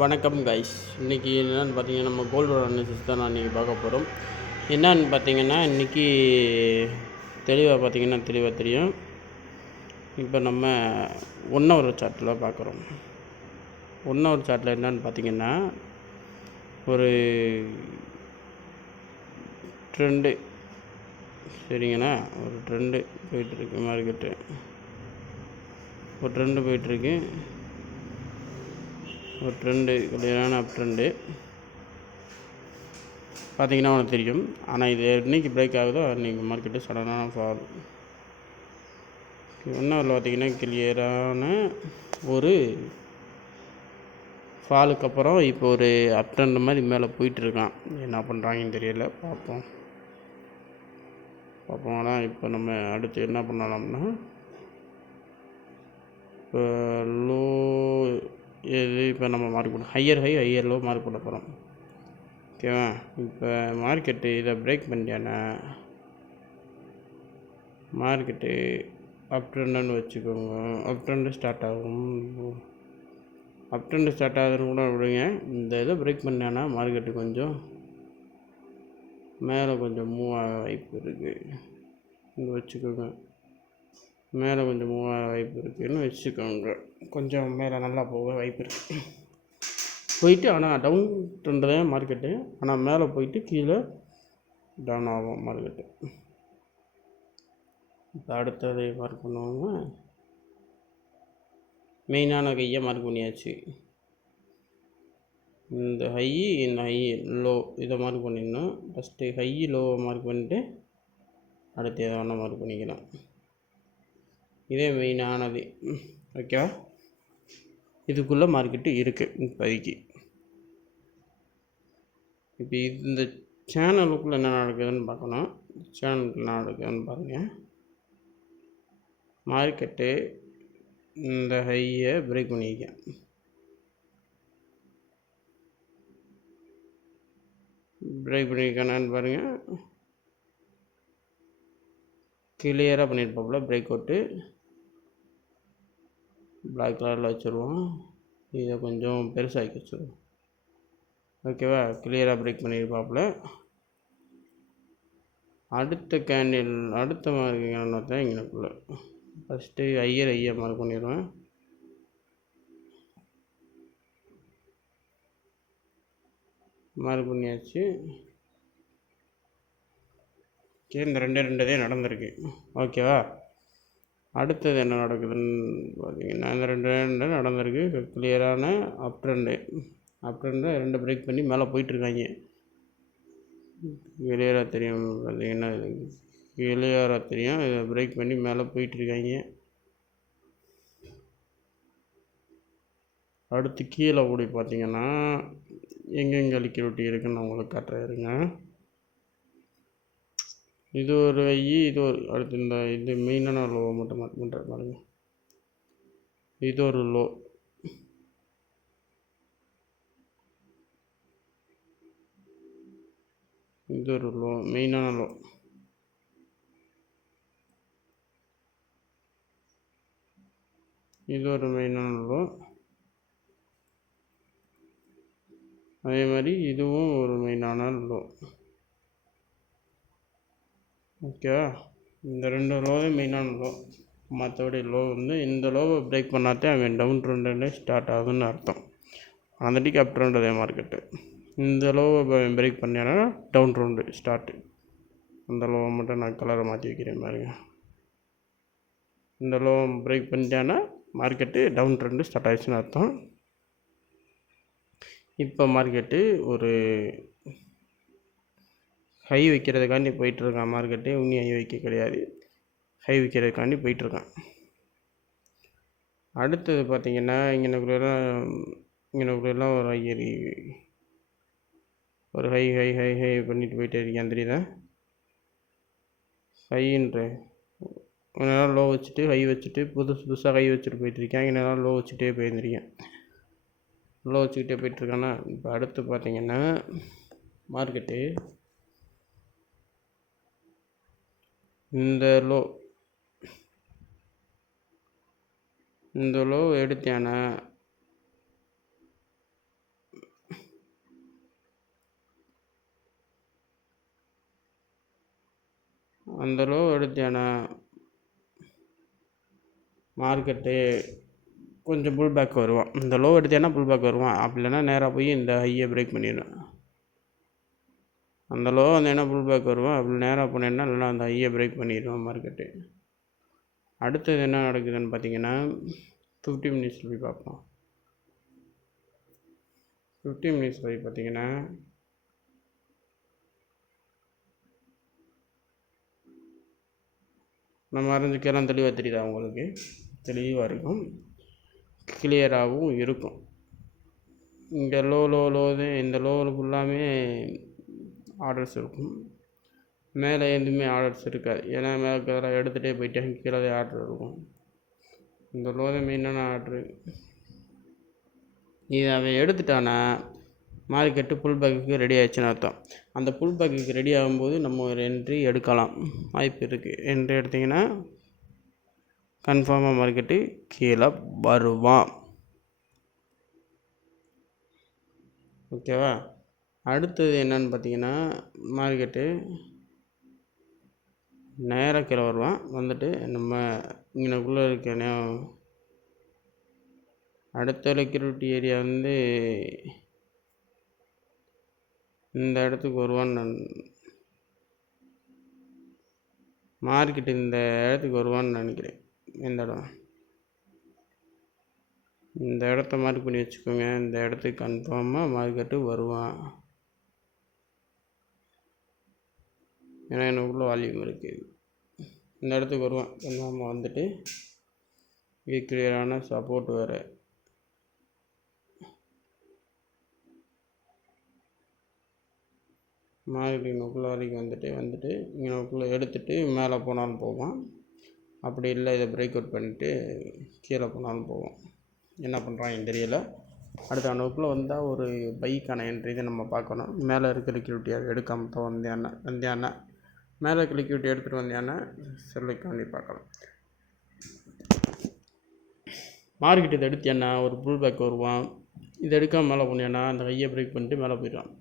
வணக்கம் கைஸ். இன்றைக்கி என்னென்னு பார்த்தீங்கன்னா, நம்ம கோல்டு அனாலிசிஸ் தான் நான் இன்றைக்கி பார்க்க போகிறோம். என்னன்னு பார்த்தீங்கன்னா, இன்றைக்கி தெளிவாக தெரியும். இப்போ நம்ம 1 ஹவர் சார்ட்டில் பார்க்குறோம். 1 ஹவர் சார்ட்டில் என்னன்னு பார்த்தீங்கன்னா, ஒரு ட்ரெண்டு சரிங்கண்ணா, ஒரு ட்ரெண்டு போயிட்டுருக்கு. மார்க்கெட்டு ஒரு ட்ரெண்டு போயிட்டுருக்கு. ஒரு ட்ரெண்டு கிளியரான அப் ட்ரெண்டு பார்த்தீங்கன்னா உனக்கு தெரியும். ஆனால் இது என்றைக்கு பிரேக் ஆகுதோ அன்றைக்கி மார்க்கெட்டு சடனான ஃபால். 1 ஹவரில் பார்த்தீங்கன்னா கிளியரான ஒரு ஃபாலுக்கு அப்புறம் இப்போ ஒரு அப் ட்ரெண்ட் மாதிரி மேலே போயிட்டுருக்கான். என்ன பண்ணுறாங்கன்னு தெரியல, பார்ப்போம். ஆனால் இப்போ நம்ம அடுத்து என்ன பண்ணலாம்னா, இப்போ லோ எது இப்போ நம்ம மார்க் பண்ண ஹையர் லோ மார்க் பண்ண போகிறோம். ஓகேவா? இப்போ மார்க்கெட்டு இதை பிரேக் பண்ணிட்டேன்னா மார்க்கெட்டு அப் ட்ரெண்டுன்னு வச்சுக்கோங்க. அப் ட்ரெண்டு ஸ்டார்ட் ஆகும். அப் ட்ரெண்டு ஸ்டார்ட் ஆகுதுன்னு கூட விடுங்க. இந்த இதை பிரேக் பண்ணேன்னா மார்க்கெட்டு கொஞ்சம் மேலே கொஞ்சம் மூவ் ஆக வாய்ப்பு இருக்குது. இங்கே வச்சுக்கோங்க. மேலே கொஞ்சம் மூவ் ஆக வாய்ப்பு இருக்குதுன்னு வச்சுக்கோங்க. கொஞ்சம் மேலே நல்லா போக வாய்ப்பு இருக்குது. போயிட்டு ஆனால் டவுன் ட்ரெண்டு தான் மார்க்கெட்டு. ஆனால் மேலே போயிட்டு கீழே டவுன் ஆகும் மார்க்கெட்டு. இப்போ அடுத்தது மார்க் பண்ணுவாங்க. மெயினான கையை மார்க் பண்ணியாச்சு. இந்த ஹை லோ இதை மார்க் பண்ணிடணும். ஃபஸ்ட்டு ஹை லோவை மார்க் பண்ணிவிட்டு அடுத்து எதை வேணால் மார்க் பண்ணிக்கலாம். இதே மெயினானது. ஓகேவா? இதுக்குள்ளே மார்க்கெட்டு இருக்குது இப்போதைக்கு. இப்போ இந்த சேனலுக்குள்ளே என்ன நடக்குதுன்னு பார்க்கணும். சேனலுக்குள்ள என்ன நடக்குதுன்னு பாருங்கள். மார்க்கெட்டு இந்த ஹையை பிரேக் பண்ணியிருக்கேன். பிரேக் பண்ணியிருக்கானான்னு பாருங்கள். கிளியராக பண்ணியிருப்பாப்புல. பிரேக் அவுட்டு பிளாக் கலரில் வச்சுருவோம். இதை கொஞ்சம் பெருசாகி வச்சுருவோம். ஓகேவா? கிளியராக பிரேக் பண்ணியிருப்பாப்புல. அடுத்த கேண்டில் அடுத்த மார்க் கேண்டில் தான் இங்கேக்குள்ளே. ஃபஸ்ட்டு ஐயை மார்க் பண்ணிடுவேன். மார்க் பண்ணியாச்சு. இந்த ரெண்டு நடந்திருக்கு. ஓகேவா? அடுத்தது என்ன நடக்குதுன்னு பார்த்தீங்கன்னா, இந்த ரெண்டு நடந்திருக்கு. கிளியரான அப் ட்ரெண்டு 2 பிரேக் பண்ணி மேலே போயிட்டுருக்காங்க. கிளியராக தெரியும் பார்த்தீங்கன்னா, கிளியராக தெரியும். இதை பிரேக் பண்ணி மேலே போயிட்டுருக்காங்க. அடுத்து கீழே ஓடி பார்த்தீங்கன்னா எங்கெங்கே லிக்விடிட்டி இருக்குதுன்னு நான் உங்களுக்கு காட்டுறேங்க. இது ஒரு இது ஒரு அடுத்து இந்த இது மெயினான லோவை மட்டும் மார்க் பண்ணுறேன் பாருங்க. இது ஒரு லோ. இது ஒரு லோ, மெயினான லோ. இது ஒரு மெயினான லோ. அதே மாதிரி இதுவும் ஒரு மெயினான லோ. ஓகேவா? இந்த 2 லோவே மெயினான லோ. மற்றபடி லோ இந்த லோவை பிரேக் பண்ணாதே அவன் டவுன் ட்ரெண்டில் ஸ்டார்ட் ஆகுதுன்னு அர்த்தம். அந்தடிக்கு அப் ட்ரெண்ட் அதே மார்க்கெட்டு. இந்த லோவை பிரேக் பண்ணேன்னா டவுன் ட்ரெண்டு ஸ்டார்ட்டு. அந்த லோவை மட்டும் நான் கலரை மாற்றி வைக்கிறேன் பாருங்க. இந்த லோவை பிரேக் பண்ணிட்டேன்னா மார்க்கெட்டு டவுன் ட்ரெண்டு ஸ்டார்ட் ஆகிடுச்சுன்னு அர்த்தம். இப்போ மார்க்கெட்டு ஒரு ஹை வைக்கிறதுக்காண்டி போயிட்டுருக்கான். மார்க்கெட்டு இன்னும் ஹை வைக்க கிடையாது. ஹை வைக்கிறதுக்காண்டி போயிட்டுருக்கான். அடுத்தது பார்த்திங்கன்னா இங்கனக்குள்ளெல்லாம் ஒரு ஹை பண்ணிட்டு போயிட்டே இருக்கேன். தெரியுதா? ஹைன்ற கொஞ்ச நேரம் லோ வச்சுட்டு ஹை வச்சுட்டு புதுசாக ஹை வச்சுட்டு போயிட்டுருக்கேன். இங்கே நேரம் லோ வச்சுட்டே போயிருந்துருக்கேன். லோ வச்சுக்கிட்டே போயிட்டுருக்கானா. இப்போ அடுத்து பார்த்திங்கன்னா மார்க்கெட்டு இந்த லோ எடுத்தேன்னா அந்த லோ எடுத்தேன்னா மார்க்கெட்டு கொஞ்சம் புல் பேக் வருவான். இந்த லோ எடுத்தேன்னா புல் பேக் வருவான். அப்படி இல்லைன்னா நேராக போய் இந்த ஹையை பிரேக் பண்ணிடுவேன். அந்த லோ வந்தேன்னா புல் பேக் வருவான். அப்படி நேராக போனேன்னா இல்லைன்னா அந்த ஹையை பிரேக் பண்ணிடுவான் மார்க்கெட்டு. அடுத்தது என்ன நடக்குதுன்னு பார்த்தீங்கன்னா 50 மினிட்ஸில் போய் பார்ப்போம். 50 மினிட்ஸ் போய் பார்த்தீங்கன்னா நம்ம வரைஞ்சிக்கலாம். தெளிவாக தெரியுதா உங்களுக்கு? தெளிவாக இருக்கும், கிளியராகவும் இருக்கும். இங்கே லோது இந்த லோவில் ஃபுல்லாமே ஆர்டர்ஸ் இருக்கும். மேலே எதுவுமே ஆர்டர்ஸ் இருக்காது. ஏன்னா மேலே எடுத்துகிட்டே போயிட்டேன், கீழே ஆர்டர் இருக்கும். இந்த லோதை மெயினான ஆர்டரு. இது அவன் எடுத்துட்டானா மார்க்கெட்டு புல் பேக்குக்கு ரெடி ஆகிடுச்சுன்னு அர்த்தம். அந்த புல் பேக்குக்கு ரெடி ஆகும்போது நம்ம ஒரு என்ட்ரி எடுக்கலாம், வாய்ப்பு இருக்குது. என்ட்ரி எடுத்திங்கன்னா கன்ஃபார்மாக மார்க்கெட்டு கீழே வருவான். ஓகேவா? அடுத்தது என்னன்னு பார்த்தீங்கன்னா மார்க்கெட்டு நேராக கீழே வருவான். வந்துட்டு நம்ம இங்கனக்குள்ளே இருக்க அடுத்த லிக்விடிட்டி ஏரியா வந்து இந்த இடத்துக்கு வருவான்னு மார்க்கெட்டு இந்த இடத்துக்கு வருவான்னு நினைக்கிறேன். இந்த இடம், இந்த இடத்த மார்க் பண்ணி வச்சுக்கோங்க. இந்த இடத்துக்கு கன்ஃபார்மாக மார்க்கெட்டு வருவான். ஏன்னா எனக்குள்ள வால்யூம் இருக்குது. இந்த இடத்துக்கு வருவான் கன்ஃபார்மாக. வந்துட்டு கிளியரான சப்போர்ட் வேறு. மார்க்கெட் நோக்குள்ள வரைக்கும் வந்துட்டு இங்கே நோக்குள்ளே எடுத்துகிட்டு மேலே போனாலும் போவான். அப்படி இல்லை இதை பிரேக் அவுட் பண்ணிவிட்டு கீழே போனாலும் போவோம். என்ன பண்ணுறான்னு தெரியல. அடுத்த நோக்குள்ளே வந்தால் ஒரு பைக்கான என்ட்ரி இதை நம்ம பார்க்கணும். மேலே இருக்க லிக்விடிட்டியாக எடுக்காமல் இப்போ வந்தேன்னா மேலே இருக்க லிக்விடிட்டி எடுத்துகிட்டு வந்தேன்னா செல்லுக்கு வேண்டி பார்க்கலாம். மார்க்கெட் இதை எடுத்தேன்னா ஒரு புல் பேக் வருவான். இதை எடுக்காமல் மேலே போனேன்னா அந்த கையை பிரேக் பண்ணிட்டு மேலே போயிடுவான்.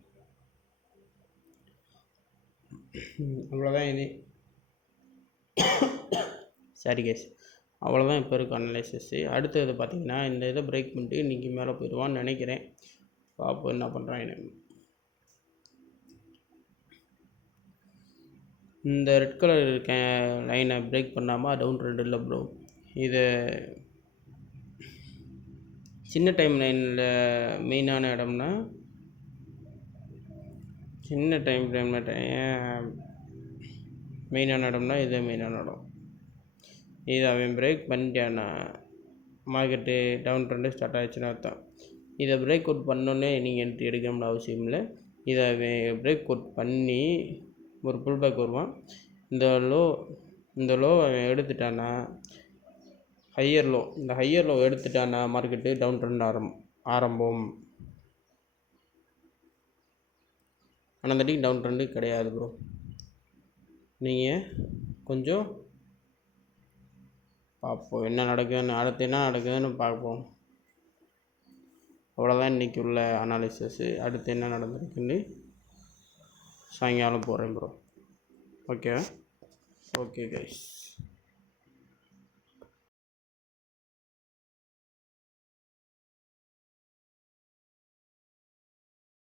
அவ்வளோதான். இது சரி கேஸ், அவ்வளோதான் இப்போ இருக்க அனலைசிஸ்ஸு. அடுத்தது பார்த்திங்கன்னா இந்த இதை பிரேக் பண்ணிட்டு இன்றைக்கி மேலே போயிடுவான்னு நினைக்கிறேன். பார்ப்போம் என்ன பண்ணுறான்னு. இந்த ரெட் கலர் லைனை பிரேக் பண்ணாமல் டவுன் ட்ரெண்ட் இல்லை ப்ரோ. இது சின்ன டைம் லைனில் மெயினான இடம்னா சின்ன டைம் மெயினான இடம்னா இது மெயினான இடம். இதை அவன் பிரேக் பண்ணிட்டான்னா மார்க்கெட்டு டவுன் ட்ரெண்டு ஸ்டார்ட் ஆகிடுச்சுன்னு அர்த்தம். இதை பிரேக் அவுட் பண்ணோன்னே நீங்கள் என்ட்ரி எடுக்கணும்னு அவசியம் இல்லை. இதை அவன் பிரேக் அவுட் பண்ணி ஒரு புல் பேக் வருவான். இந்த லோ அவன் எடுத்துட்டான்னா இந்த ஹையர் லோ எடுத்துட்டான்னா மார்க்கெட்டு டவுன் ட்ரெண்ட் ஆரம்பம். ஆனால் அந்த டவுன் ட்ரெண்டு கிடையாது ப்ரோ. நீங்கள் கொஞ்சம் பார்ப்போம் என்ன நடக்குதுன்னு. அடுத்து என்ன நடக்குதுன்னு பார்ப்போம். அவ்வளோதான் இன்றைக்கி உள்ள அனாலிசிஸு. அடுத்து என்ன நடந்திருக்குன்னு சாயங்காலம் போகிறேன் ப்ரோ. Okay guys.